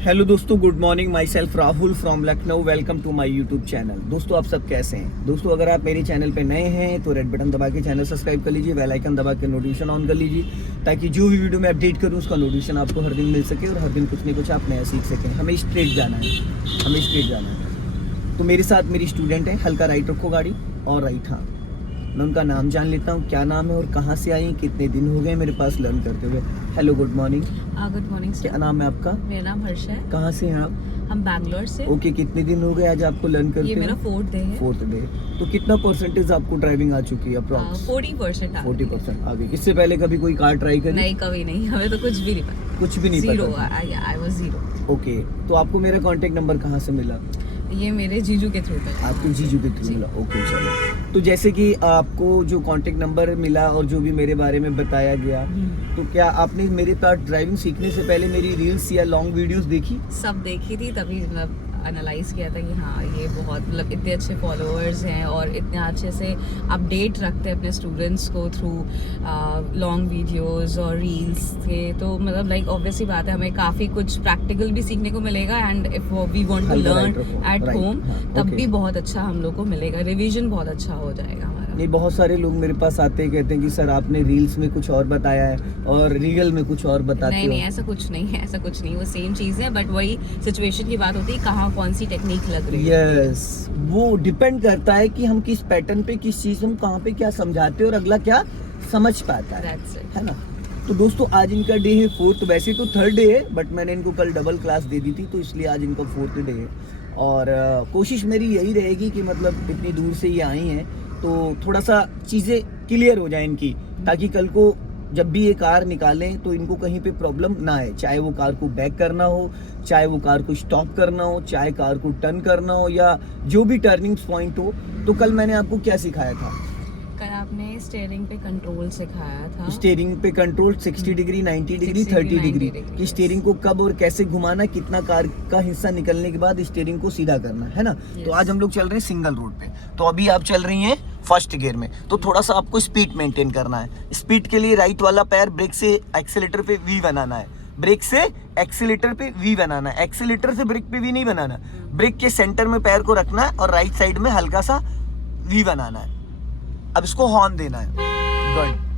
Hello दोस्तों, good morning. Myself Rahul from Lucknow. Welcome to my YouTube channel. दोस्तों, आप सब कैसे हैं? दोस्तों, अगर आप मेरे चैनल पे नए हैं तो रेड बटन दबा के चैनल सब्सक्राइब कर लीजिए, बेल आइकन दबा के नोटिफिकेशन ऑन कर लीजिए, ताकि जो भी वीडियो मैं अपडेट करूं उसका नोटिफिकेशन आपको हर दिन मिल सके और हर दिन कुछ न कुछ आप नया सीख सकें। हमें स्ट्रेट जाना है। तो मेरे साथ मेरी स्टूडेंट है। हल्का राइट रखो गाड़ी और राइट। हाँ, मैं उनका नाम जान लेता हूँ, क्या नाम है और कहाँ से आई, कितने दिन हो गए मेरे पास लर्न करते हुए। Hello, good morning. Good morning sir. क्या नाम है आपका? मेरा नाम हर्ष है। कहाँ से हैं आप? हम बैंगलोर से। ओके, कितने दिन हो गए आज आपको लर्न करते? ये मेरा फोर्थ डे है। Fourth day. तो कितना परसेंटेज आपको ड्राइविंग आ चुकी है? अप्रॉक्स 40% 40% आ गई। इससे पहले कभी कोई कार ट्राई करी? नहीं, कभी नहीं। हमें तो कुछ भी नहीं पता। कुछ भी नहीं जीरो। पता? I was zero. ओके, तो आपको मेरा कांटेक्ट नंबर कहाँ से मिला? ये मेरे जीजू के थ्रू था। आपके जीजू के थ्रू मिला? ओके, चलो। तो जैसे कि आपको जो कांटेक्ट नंबर मिला और जो भी मेरे बारे में बताया गया, तो क्या आपने मेरे पास ड्राइविंग सीखने से पहले मेरी रील्स या लॉन्ग वीडियोस देखी? सब देखी थी, तभी मतलब एनालाइज किया था कि हाँ, ये बहुत मतलब इतने अच्छे फॉलोअर्स हैं और इतने अच्छे से अपडेट रखते हैं अपने स्टूडेंट्स को थ्रू लॉन्ग वीडियोस और रील्स थे। तो मतलब लाइक ऑब्वियसली बात है, हमें काफ़ी कुछ प्रैक्टिकल भी सीखने को मिलेगा and if we want to learn at home तब भी बहुत अच्छा हम लोग को मिलेगा। रिवीजन बहुत अच्छा हो जाएगा हमारा। नहीं, बहुत सारे लोग मेरे पास आते हैं, कहते हैं कि सर आपने रील्स में कुछ और बताया है और रियल में कुछ और बताते हो। नहीं, ऐसा कुछ नहीं है, ऐसा कुछ नहीं। वो सेम चीज़ है, बट वही सिचुएशन की बात होती है, कहाँ कौन सी टेक्निक लग रही है। यस, वो डिपेंड करता है कि हम किस पैटर्न पे, किस चीज हम कहाँ पे क्या समझाते हैं और अगला क्या समझ पाता है ना। तो दोस्तों, आज इनका डे है फोर्थ। वैसे तो थर्ड डे है, बट मैंने इनको कल डबल क्लास दे दी थी, तो इसलिए आज इनका फोर्थ डे है। और कोशिश मेरी यही रहेगी कि मतलब इतनी दूर से ये आई हैं तो थोड़ा सा चीज़ें क्लियर हो जाए इनकी, ताकि कल को जब भी ये कार निकालें तो इनको कहीं पे प्रॉब्लम ना आए। चाहे वो कार को बैक करना हो, चाहे वो कार को स्टॉप करना हो, चाहे कार को टर्न करना हो, या जो भी टर्निंग पॉइंट हो। तो कल मैंने आपको क्या सिखाया था? कल आपने स्टीयरिंग पे कंट्रोल सिखाया था। स्टीयरिंग पे कंट्रोल 60 डिग्री, 90 डिग्री, 30 डिग्री कि स्टीयरिंग को कब और कैसे घुमाना, कितना कार का हिस्सा निकलने के बाद स्टीयरिंग को सीधा करना है ना। तो आज हम लोग चल रहे हैं सिंगल रोड पे। तो अभी आप चल रही हैं फर्स्ट गियर में, तो थोड़ा सा आपको स्पीड मेंटेन करना है। स्पीड के लिए राइट वाला पैर ब्रेक से एक्सीलेटर पे वी बनाना है, ब्रेक से एक्सीलेटर पे वी बनाना है। एक्सीलेटर से ब्रेक पे वी नहीं बनाना, ब्रेक के सेंटर में पैर को रखना है और राइट साइड में हल्का सा वी बनाना है। अब इसको हॉर्न देना है। गुड।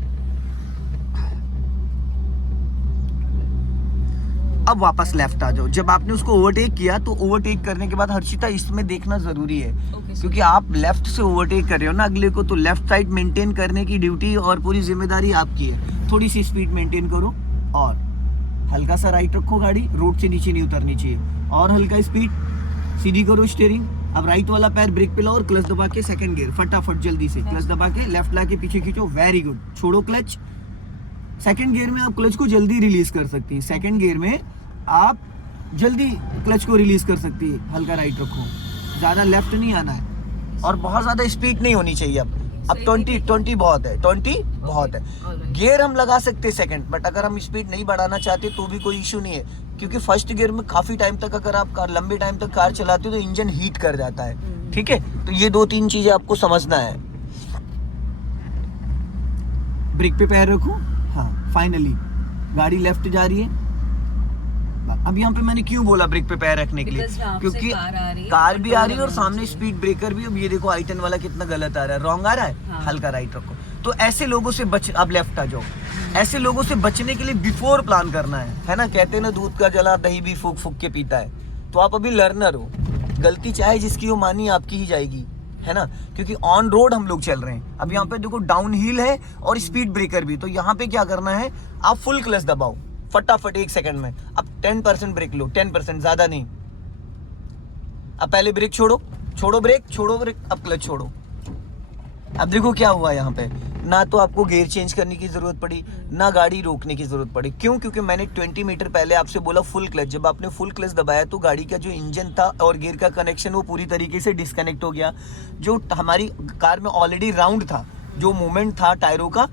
अब वापस लेफ्ट आ जाओ। जब आपने उसको ओवरटेक किया तो ओवरटेक करने के बाद हर्षिता इसमें देखना जरूरी है, क्योंकि आप लेफ्ट से ओवरटेक कर रहे हो ना अगले को, तो लेफ्ट साइड मेंटेन करने की ड्यूटी और पूरी जिम्मेदारी आपकी है। थोड़ी सी स्पीड मेंटेन करो और हल्का सा राइट रखो, गाड़ी रोड से नीचे नहीं उतरनी चाहिए, और हल्का स्पीड, सीधी करो स्टीयरिंग। अब राइट वाला पैर ब्रेक पे लाओ और क्लच दबा के सेकंड गियर फटाफट जल्दी से क्लच दबा के लेफ्ट ला के पीछे खींचो। Very good. छोड़ो क्लच। सेकंड गियर में आप क्लच को जल्दी रिलीज कर सकती हैं। सेकंड गियर में आप जल्दी क्लच को रिलीज कर सकती है। हल्का राइट रखो, ज्यादा लेफ्ट नहीं आना है और बहुत ज्यादा स्पीड नहीं होनी चाहिए। अब 20 बहुत है, 20 बहुत है। गियर हम लगा सकते हैं सेकंड, बट अगर हम स्पीड नहीं बढ़ाना चाहते तो भी कोई इशू नहीं है, क्योंकि फर्स्ट गियर में काफी टाइम तक अगर आप लंबे टाइम तक कार चलाते हो तो इंजन हीट कर जाता है। ठीक है, तो ये 2-3 चीजें आपको समझना है। ब्रेक पे पैर रखो। हाँ, फाइनली गाड़ी लेफ्ट जा रही है। अब यहाँ पे मैंने क्यों बोला ब्रेक पे पैर रखने के लिए, क्योंकि कार भी आ रही है और सामने स्पीड ब्रेकर भी। अब ये देखो I10 वाला कितना गलत आ रहा है, रॉन्ग आ रहा है। हाँ। हल्का राइट रखो। तो ऐसे लोगों से अब लेफ्ट आ जाओ। ऐसे लोगों से बचने के लिए बिफोर प्लान करना है ना। कहते हैं ना, दूध का जला दही भी फूक फूक के पीता है। तो आप अभी लर्नर हो, गलती चाहे जिसकी हो मानी आपकी ही जाएगी, है ना, क्योंकि ऑन रोड हम लोग चल रहे हैं। अब यहाँ पे देखो डाउन हिल है और स्पीड ब्रेकर भी, तो यहाँ पे क्या करना है, आप फुल क्लच दबाओ फटाफट 1 सेकंड में। अब 10% ब्रेक लो, 10%, ज्यादा नहीं। अब पहले ब्रेक छोड़ो, छोड़ो ब्रेक, अब क्लच छोड़ो। अब देखो क्या हुआ यहाँ पे, ना तो आपको गियर चेंज करने की जरूरत पड़ी, ना गाड़ी रोकने की जरूरत पड़ी। क्यों? क्योंकि मैंने 20 मीटर पहले आपसे बोला फुल क्लच। जब आपने फुल क्लच दबाया तो गाड़ी का जो इंजन था और गियर का कनेक्शन वो पूरी तरीके से डिस्कनेक्ट हो गया। जो हमारी कार में ऑलरेडी राउंड था, जो मूवमेंट था टायरों का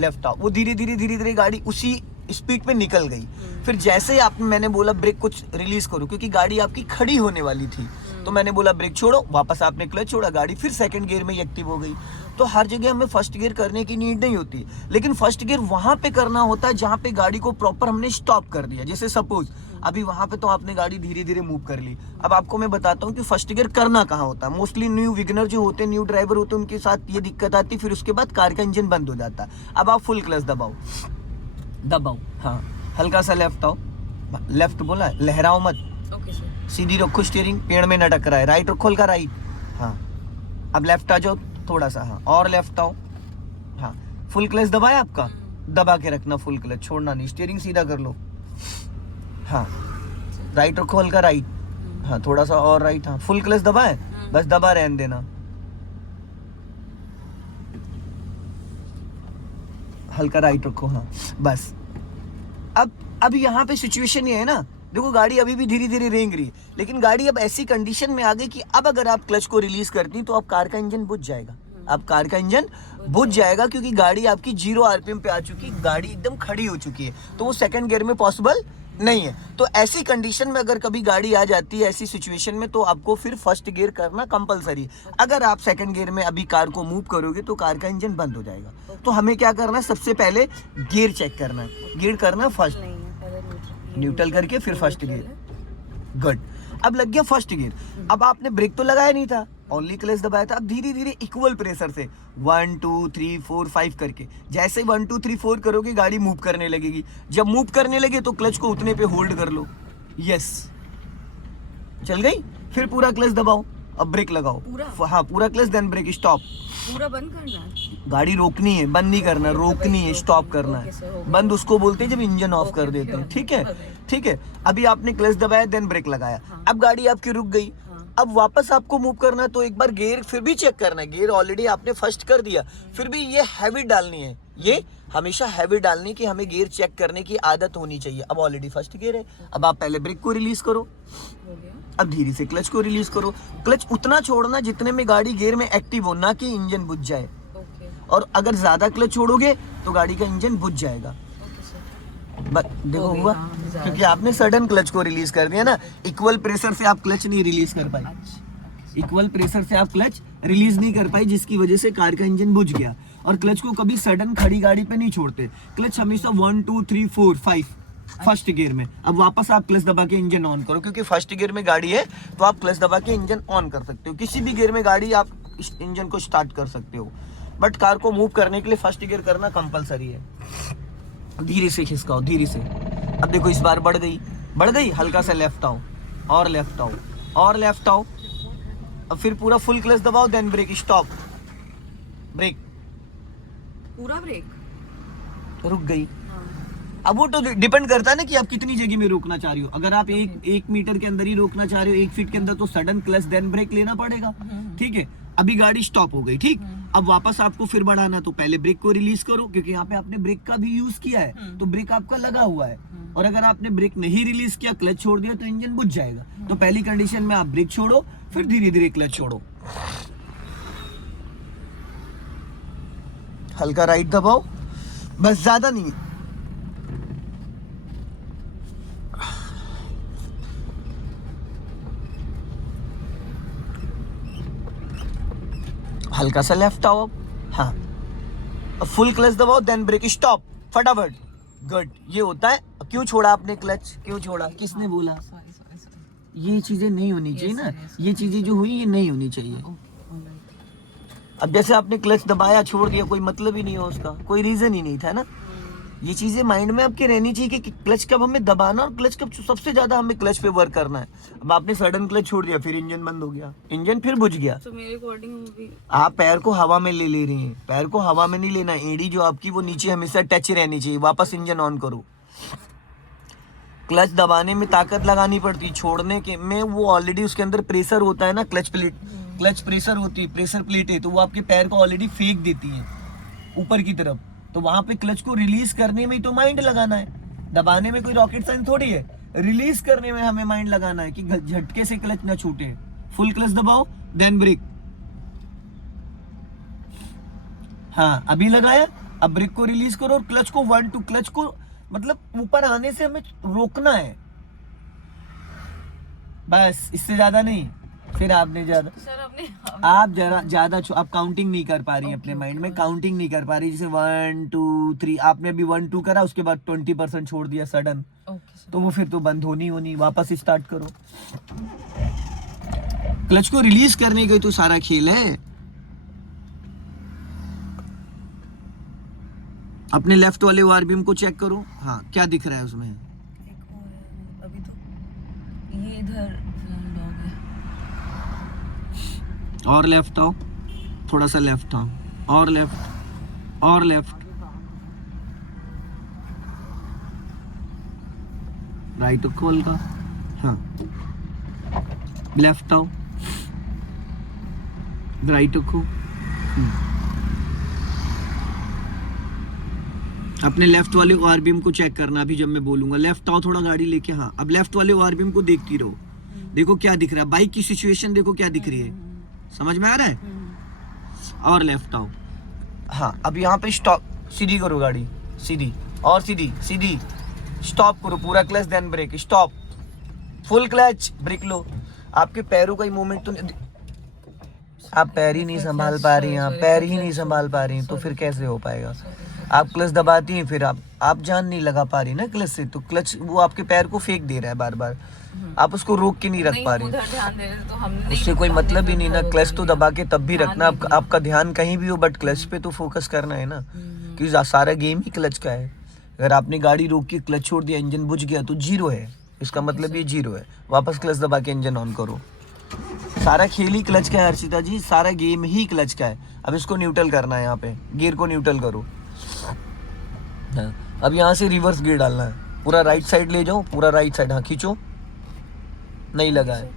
लेफ्ट था, वो धीरे धीरे गाड़ी उसी स्पीड पे निकल गई। फिर जैसे ही मैंने बोला ब्रेक कुछ रिलीज करो, क्योंकि गाड़ी आपकी खड़ी होने वाली थी, तो मैंने बोला ब्रेक छोड़ो, वापस आपने क्लच छोड़ा, गाड़ी फिर सेकंड गियर में ही एक्टिव हो गई। तो हर जगह हमें फर्स्ट गियर करने की नीड नहीं होती, लेकिन फर्स्ट गियर वहां पे करना होता है जहां पे गाड़ी को प्रॉपर हमने स्टॉप कर दिया। जैसे सपोज अभी वहां पे तो आपने गाड़ी धीरे धीरे मूव कर ली। अब आपको मैं बताता हूँ कि फर्स्ट गियर करना कहाँ होता है। मोस्टली न्यू विगनर जो होते हैं, न्यू ड्राइवर होते हैं, उनके साथ ये दिक्कत आती है, फिर उसके बाद कार का इंजन बंद हो जाता है। अब आप फुल क्लच दबाओ, हाँ, हल्का सा लेफ्ट आओ, लेफ्ट बोला है, लहराओ मत, सीधी रखो स्टीयरिंग, पेड़ में न टकराए, राइट रखो हल्का राइट, हाँ। अब लेफ्ट आ जाओ थोड़ा सा, हाँ, और लेफ्ट आओ, हाँ। फुल क्लच दबाया आपका, दबा के रखना फुल क्लच, छोड़ना नहीं, स्टीयरिंग सीधा कर लो, हाँ। राइट रखो हल्का राइट, हाँ, थोड़ा सा और राइट, हाँ। फुल क्लच दबाए, बस दबा रहने देना, हल्का राइट रखो, हाँ, बस। अब यहाँ पे सिचुएशन ये है ना, देखो गाड़ी अभी भी धीरे धीरे रेंग रही है, लेकिन गाड़ी अब ऐसी कंडीशन में आ गई कि अब अगर आप क्लच को रिलीज करती तो अब कार का इंजन बुझ जाएगा। अब कार का इंजन बुझ जाएगा क्योंकि गाड़ी आपकी 0 आरपीएम पे आ चुकी, गाड़ी एकदम खड़ी हो चुकी है, तो वो सेकंड गियर में पॉसिबल नहीं है। तो ऐसी कंडीशन में अगर कभी गाड़ी आ जाती है ऐसी सिचुएशन में, तो आपको फिर फर्स्ट गियर करना कंपलसरी है। अगर आप सेकंड गियर में अभी कार को मूव करोगे तो कार का इंजन बंद हो जाएगा। तो हमें क्या करना है, सबसे पहले गियर चेक करना है। गियर करना फर्स्ट, न्यूट्रल करके फिर फर्स्ट गियर, गुड। अब लग गया फर्स्ट गियर। अब आपने ब्रेक तो लगाया नहीं था, ओनली क्लच दबाया था। अब धीरे धीरे इक्वल प्रेशर से 1 2 3 4 5 करके, जैसे 1 2 3 4 करोगे गाड़ी मूव करने लगेगी। जब मूव करने लगे तो क्लच को उतने पे होल्ड कर लो, यस, चल गई। फिर पूरा क्लच दबाओ, अब ब्रेक लगाओ पूरा, हाँ, पूरा क्लच, देन ब्रेक, स्टॉप। पूरा बंद करना है, गाड़ी रोकनी है, बंद नहीं करना, रोकनी है, स्टॉप करना है। बंद उसको बोलते हैं जब इंजन ऑफ कर देते हैं, ठीक है, ठीक है। अभी आपने क्लच दबाया, देन ब्रेक लगाया, अब गाड़ी आपकी रुक गई। अब वापस आपको मूव करना है तो एक बार गियर फिर भी चेक करना है। गियर ऑलरेडी आपने फर्स्ट कर दिया, फिर भी ये हैवी डालनी है, ये हमेशा हैवी डालनी कि हमें गियर चेक करने की आदत होनी चाहिए। अब ऑलरेडी फर्स्ट गियर है, अब आप पहले ब्रेक को रिलीज करो, अब धीरे से क्लच को रिलीज करो। क्लच उतना छोड़ना जितने में गाड़ी गियर में एक्टिव हो, ना कि इंजन बुझ जाए। और अगर ज्यादा क्लच छोड़ोगे तो गाड़ी का इंजन बुझ जाएगा। देखो हुआ, क्योंकि आपने सडन क्लच को रिलीज कर दिया ना, इक्वल प्रेशर से आप क्लच नहीं रिलीज कर पाई, इक्वल प्रेशर से आप क्लच रिलीज नहीं कर पाई, जिसकी वजह से कार का इंजन बुझ गया। और क्लच को कभी सडन खड़ी गाड़ी पे नहीं छोड़ते, क्लच हमेशा 1 2 3 4 5 फर्स्ट गियर में। अब वापस आप क्लच दबा के इंजन ऑन करो, क्योंकि फर्स्ट गियर में गाड़ी है तो आप क्लच दबा के इंजन ऑन कर सकते हो। किसी भी गियर में गाड़ी आप इंजन को स्टार्ट कर सकते हो, बट कार को मूव करने के लिए फर्स्ट गियर करना कंपलसरी है। धीरे से खिसकाओ, धीरे से। अब देखो इस बार बढ़ गई, हल्का सा लेफ्ट आओ, और लेफ्ट आओ, और लेफ्ट आओ। अब फिर पूरा फुल क्लच दबाओ, देन ब्रेक, स्टॉप, ब्रेक, पूरा ब्रेक, रुक गई। अब वो तो डिपेंड करता है ना कि आप कितनी जगह में रोकना चाह रही हो। अगर आप एक मीटर के अंदर ही रोकना चाह रहे हो, 1 फीट के अंदर, तो सडन क्लच देन ब्रेक लेना पड़ेगा, ठीक है। अभी गाड़ी स्टॉप हो गई, ठीक। अब वापस आपको फिर बढ़ाना, तो पहले ब्रेक को रिलीज करो, क्योंकि यहाँ पे आपने ब्रेक का भी यूज किया है, तो ब्रेक आपका लगा हुआ है। और अगर आपने ब्रेक नहीं रिलीज किया, क्लच छोड़ दिया, तो इंजन बुझ जाएगा। तो पहली कंडीशन में आप ब्रेक छोड़ो, फिर धीरे धीरे क्लच छोड़ो। हल्का राइट दबाओ, बस, ज्यादा नहीं। हल्का सा लेफ्ट आओ, हाँ, फुल क्लच दबाओ, देन ब्रेक, स्टॉप, फटाफट, गुड। ये होता है। क्यों छोड़ा आपने क्लच, क्यों छोड़ा, किसने बोला? ये चीजें नहीं होनी चाहिए ना, ये चीजें जो हुई ये नहीं होनी चाहिए। अब जैसे आपने क्लच दबाया, छोड़ दिया, कोई मतलब ही नहीं हो उसका, कोई रीजन ही नहीं था ना। ये चीजें माइंड में आपके रहनी चाहिए कि क्लच कब हमें दबाना और क्लच कब, सबसे ज्यादा हमें क्लच पे वर्क करना है। अब आपने सडन क्लच छोड़ दिया, फिर इंजन बंद हो गया, इंजन फिर बुझ गया। तो मेरे अकॉर्डिंग आप पैर को हवा में ले रही हैं, पैर को हवा में नहीं लेना, एड़ी जो आपकी वो नीचे हमेशा टच रहनी चाहिए। वापस इंजन ऑन करो। क्लच दबाने में ताकत लगानी पड़ती, छोड़ने के में वो ऑलरेडी उसके अंदर प्रेशर होता है ना, क्लच प्लेट, क्लच प्रेशर होती है, प्रेशर प्लेट है, तो वो आपके पैर को ऑलरेडी फेंक देती है ऊपर की तरफ। तो वहां पे क्लच को रिलीज करने में ही तो माइंड लगाना है, दबाने में कोई रॉकेट साइंस थोड़ी है, रिलीज करने में हमें माइंड लगाना है कि झटके से क्लच ना छूटे। फुल क्लच दबाओ, देन ब्रेक, हाँ, अभी लगाया, अब ब्रेक को रिलीज करो और क्लच को 1 2, क्लच को मतलब ऊपर आने से हमें रोकना है, बस, इससे ज्यादा नहीं। फिर आपने ज्यादा, सर हमने आप जरा ज्यादा आप काउंटिंग नहीं कर पा रही अपने माइंड में, काउंटिंग नहीं कर पा रही। जैसे 1 2 3 आपने अभी 1 2 करा, उसके बाद 20% छोड़ दिया सडन, तो वो फिर तो बंद होनी, वापस स्टार्ट करो। क्लच को रिलीज करने का तो सारा खेल है। अपने लेफ्ट वाले आरबीएम को चेक करो, हाँ क्या दिख रहा है उसमें? अभी तो ये इधर लॉग है। और लेफ्ट आओ, थोड़ा सा लेफ्ट आओ, और लेफ्ट, और लेफ्ट, राइट खोल का, हाँ लेफ्ट आओ, राइट को, अपने लेफ्ट वाले आरबीएम को चेक करना अभी जब मैं बोलूंगा। लेफ्ट आओ थोड़ा गाड़ी लेके, हाँ अब लेफ्ट वाले आरबीएम को देखती रहो, देखो क्या दिख रहा है, बाइक की सिचुएशन देखो क्या दिख रही है, समझ में आ रहा है? और लेफ्ट आओ, हाँ अब यहाँ पे स्टॉप, सीधी करो गाड़ी, सीधी और सीधी, सीधी स्टॉप करो, पूरा clutch then brake, stop, full clutch, brake लो। आपके पैरों का ही मूवमेंट तो आप पैर ही नहीं संभाल पा रही हैं, आप पैर ही नहीं संभाल पा रही हैं, तो फिर कैसे हो पाएगा? आप क्लच दबाती हैं, फिर आप जान नहीं लगा पा रही ना क्लच से, तो क्लच वो आपके पैर को फेंक दे रहा है बार बार, आप उसको रोक के नहीं रख पा रही, उससे कोई मतलब ही नहीं ना। क्लच तो दबा के तब भी रखना, आपका ध्यान कहीं भी हो, बट क्लच पे तो फोकस करना है ना, क्योंकि सारा गेम ही क्लच का है। अगर आपने गाड़ी रोक के क्लच छोड़ दिया, इंजन बुझ गया तो जीरो है, इसका मतलब ये जीरो है। वापस क्लच दबा के इंजन ऑन करो। सारा खेल ही क्लच का है हर्षिता जी, सारा गेम ही क्लच का है। अब इसको न्यूट्रल करना है, यहाँ पे गियर को न्यूट्रल करो। हाँ, अब यहाँ से रिवर्स गियर डालना है, पूरा राइट साइड ले जाओ, पूरा राइट साइड, हाँ खींचो, नहीं लगा है,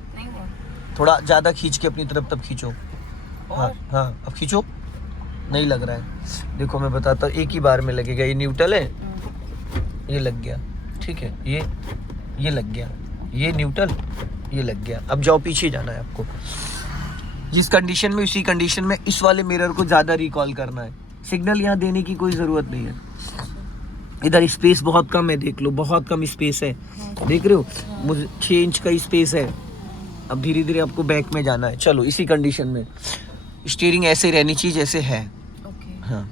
थोड़ा ज़्यादा खींच के अपनी तरफ तब खींचो, हाँ हाँ अब खींचो, नहीं लग रहा है। देखो मैं बताता हूँ, एक ही बार में लगेगा। ये न्यूट्रल है, ये लग गया, ठीक है, ये लग गया, ये न्यूट्रल, ये लग गया। अब जाओ, पीछे जाना है आपको, जिस कंडीशन में, उसी कंडीशन में इस वाले मिरर को ज़्यादा रिकॉल करना है। सिग्नल यहाँ देने की कोई ज़रूरत नहीं है। इधर स्पेस बहुत कम है, देख लो, बहुत कम स्पेस है, देख रहे हो, मुझे 6 इंच का स्पेस है। अब धीरे धीरे आपको बैक में जाना है। चलो इसी कंडीशन में स्टीयरिंग ऐसे रहनी चाहिए जैसे है, हाँ।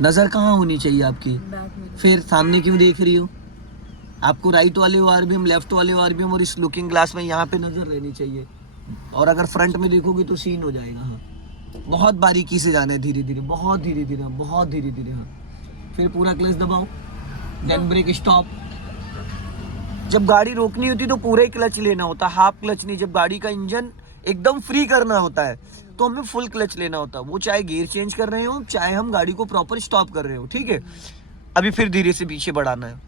नज़र कहाँ होनी चाहिए आपकी? फिर सामने क्यों देख रही हो? आपको राइट वाले आरबीएम, लेफ्ट वाले आरबीएम और इस लुकिंग ग्लास में यहाँ पे नज़र रहनी चाहिए। और अगर फ्रंट में देखोगे तो सीन हो जाएगा, हाँ। बहुत बारीकी से जाना है, धीरे धीरे, बहुत धीरे धीरे, बहुत धीरे धीरे, हाँ। फिर पूरा क्लच दबाओ, देन ब्रेक, स्टॉप। जब गाड़ी रोकनी होती तो पूरा ही क्लच लेना होता, हाफ क्लच नहीं। जब गाड़ी का इंजन एकदम फ्री करना होता है तो हमें फुल क्लच लेना होता है, वो चाहे गियर चेंज कर रहे हो, चाहे हम गाड़ी को प्रॉपर स्टॉप कर रहे हो, ठीक है। अभी फिर धीरे से पीछे बढ़ाना है,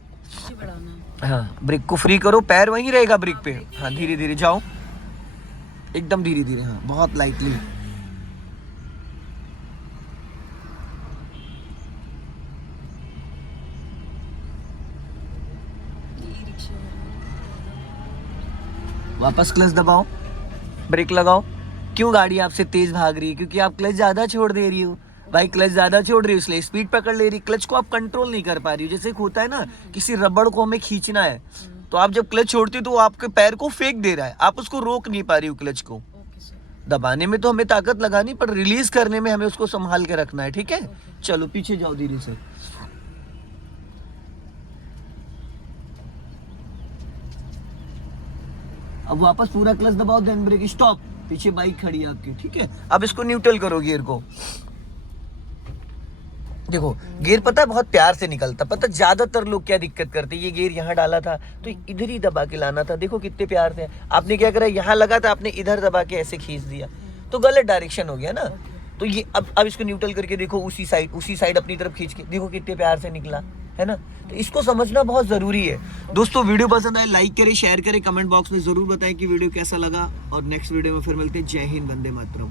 हाँ। ब्रेक को फ्री करो, पैर वहीं रहेगा ब्रेक पे, हाँ। धीरे धीरे जाओ, एकदम धीरे धीरे, हाँ, बहुत लाइटली। वापस क्लच दबाओ, ब्रेक लगाओ। क्यों गाड़ी आपसे तेज भाग रही है? क्योंकि आप क्लच ज्यादा छोड़ दे रही हो भाई, क्लच ज्यादा छोड़ रही हो, इसलिए स्पीड पकड़ ले रही। क्लच को आप कंट्रोल नहीं कर पा रही हो। जैसे होता है ना, किसी रबड़ को हमें खींचना है, तो आप जब क्लच छोड़ती हो तो वो आपके पैर को फेंक दे रहा है, आप उसको रोक नहीं पा रही हो। क्लच को दबाने में तो हमें ताकत लगानी, पर रिलीज करने में हमें उसको संभाल के रखना है, ठीक है। चलो पीछे जाओ धीरे से, अब वापस पूरा क्लच दबाओ, देन ब्रेक, स्टॉप। पीछे बाइक खड़ी है आपकी, ठीक है। अब इसको न्यूट्रल करो, गियर को। देखो गियर पता है बहुत प्यार से निकलता, पता ज्यादातर लोग क्या दिक्कत करते, ये गियर यहाँ डाला था तो इधर ही दबा के लाना था। देखो कितने प्यार से, आपने क्या करा, यहाँ लगा था, आपने इधर दबा के ऐसे खींच दिया, तो गलत डायरेक्शन हो गया ना। तो ये अब इसको न्यूट्रल करके देखो, उसी साइड अपनी तरफ खींच के देखो, कितने प्यार से निकला है ना। तो इसको समझना बहुत जरूरी है। दोस्तों वीडियो पसंद आए लाइक करें, शेयर करें, कमेंट बॉक्स में जरूर बताएं कि वीडियो कैसा लगा। और नेक्स्ट वीडियो में फिर मिलते हैं। जय हिंद, वंदे मातरम।